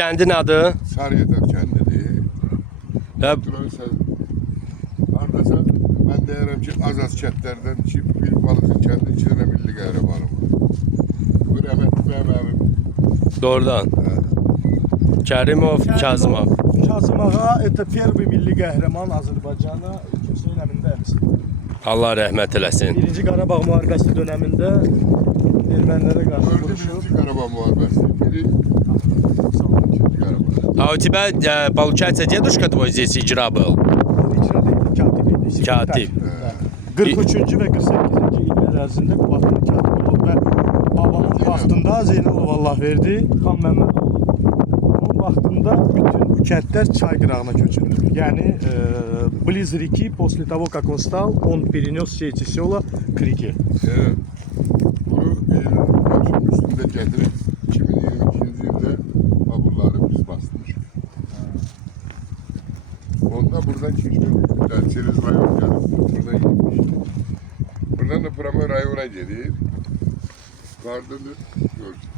kəndin adı? Sarıyataq kəndidir. Və Hardasa mən deyirəm ki, az kəndlərdən bir balıqçı kəndi 2 dənə milli qəhrəmanım var. Bu rəhmətli mənim. doğrudan. Kərimov, Kazımov. Kazım Ağa, это первый milli qəhrəman Azərbaycana Hüseyn Əmin əmisi. Allah rəhmət eləsin. Birinci Qarabağ müharibəsi dönemində ermənilərə qarşı Gördü vuruşub. birinci Qarabağ müharibəsi. Biri ikinci Qarabağ. А у тебя, получается, дедушка твой здесь icra был? İcra deyil, katib idi. Katib. Sekreter. 43-cü və 48-ci illər ərzində Quvatın katibi olub və babamın vaxtında Zeynalov Allah verdi, Xan Məmmədoğlu. Onun vaxtında bütün bu kəndlər çay qırağına köçürüldü. Yəni, близ реки, после того, как он стал, он перенес все эти села к реке. Evet. Bunu Eylül üstünde getirip 2022 yılda vaburları biz bastırmışız. Onda buradan çıkıyor. Yani Çeriz rayon gelip buradan gitmiş. Buradan da Pramı rayona geliyor. Vardığını gördüm.